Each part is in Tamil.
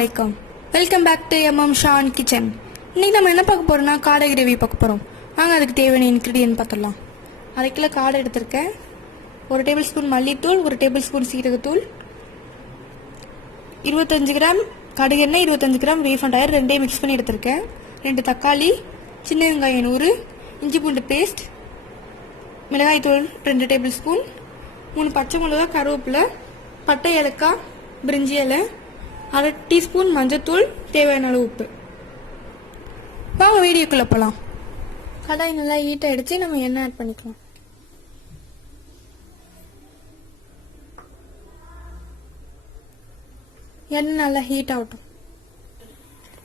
Assalamualaikum. Welcome back to Mom Shan Kitchen. இன்னைக்கு நம்ம என்ன பார்க்க போறோம்னா காடை கிரேவி பார்க்க போறோம். வாங்க அதுக்கு தேவையான இன்கிரிடியன்ட் பார்த்தலாம். 1/2 கிலோ காடை எடுத்துர்க்கேன். 1 டேபிள்ஸ்பூன் மல்லித்தூள், 1 டேபிள்ஸ்பூன் சீரகத்தூள், 25 கிராம் கடுகு எண்ணெய், 25 கிராம் ரீஃபைண்ட் ஆயில் ரெண்டையும் மிக்ஸ் பண்ணி எடுத்துர்க்கேன். 2 தக்காளி, சின்ன வெங்காயம் 100, இஞ்சி பூண்டு பேஸ்ட், மிளகாய் தூள் 2 டேபிள்ஸ்பூன், 3 பச்சை மிளகாய், கருவேப்பிலை, பட்டை ஏலக்காய், பிரிஞ்சி இலை, 1/2 டீஸ்பூன் மஞ்சத்தூள், தேவையான அளவு உப்பு. வாங்க வீடியோக்குள்ள போகலாம். கடாய் நல்லா ஹீட் ஆயிடுச்சு, நம்ம எண்ணெய் ஆட் பண்ணிக்கலாம். எண்ணெய் நல்லா ஹீட் ஆகட்டும்.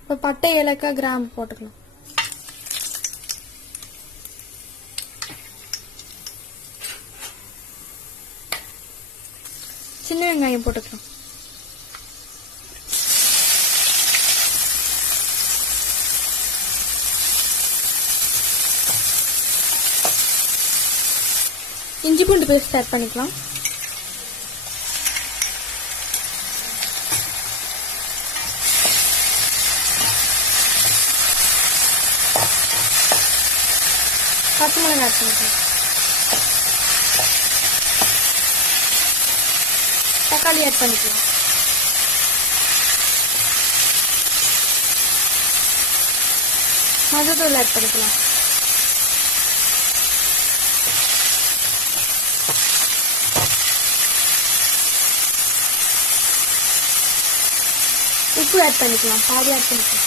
இப்போ பட்டை ஏலக்காய் கிராம்பு போட்டுக்கலாம். சின்ன வெங்காயம் போட்டுக்கலாம். இஞ்சி பூண்டு பேஸ்ட் ஆட் பண்ணிக்கலாம். பச்சை மிளகாய் ஆட் பண்ணிக்கலாம். தக்காளி ஆட் பண்ணிக்கலாம். மஞ்சத்தூள் ஆட் பண்ணிக்கலாம். உப்பு ஆட் பண்ணிக்கலாம். பாதி ஆட் பண்ணிக்கலாம்.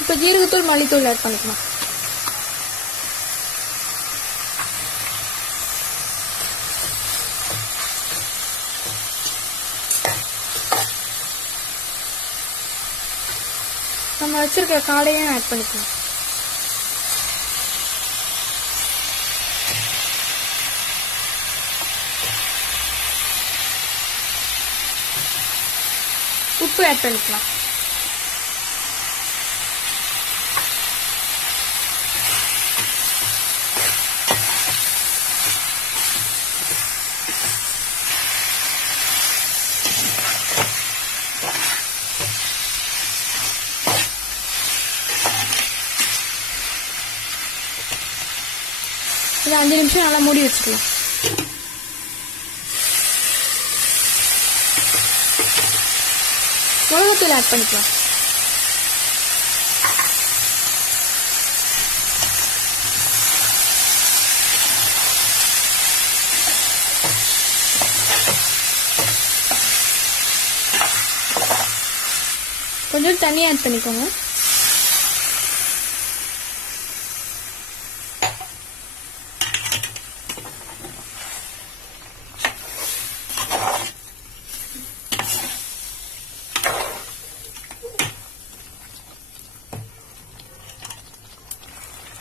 இப்போ ஜீரகத்தூள் மல்லித்தூள் ஆட் பண்ணிக்கலாம். நம்ம வச்சிருக்க காடையும் ஆட் பண்ணிக்கலாம். உப்பு ஆட் பண்ணிக்கலாம். இது 5 நிமிஷம் நல்லா மூடி வச்சுக்கலாம். மிளகாத்தூள் ஆட் பண்ணிக்கலாம். கொஞ்சம் தண்ணி ஆட் பண்ணிக்கோங்க.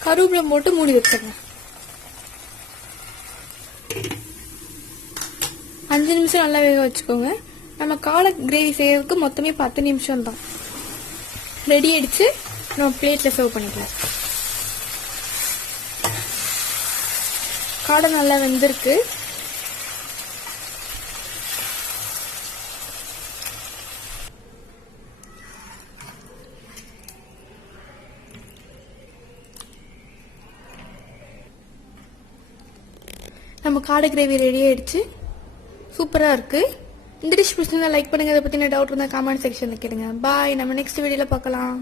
கருவேப்பிலை போட்டு மூடி வச்சிருங்க. 5 நிமிஷம் நல்லா வேக வச்சுக்கோங்க. நம்ம காடை கிரேவி செய்யறதுக்கு மொத்தமே 10 நிமிஷம் தான். ரெடி ஆயிடுச்சு. நம்ம பிளேட்ல சர்வ் பண்ணிக்கலாம். காடை நல்லா வெந்திருக்கு. நம்ம காடை கிரேவி ரெடி ஆயிடுச்சு. சூப்பரா இருக்கு. இந்த டிஷ் பிடிச்சிருந்தா லைக் பண்ணுங்க. இதை பத்தின டவுட் இருந்தா கமெண்ட் செக்ஷன்ல கேளுங்க. பாய். நம்ம நெக்ஸ்ட் வீடியோல பார்க்கலாம்.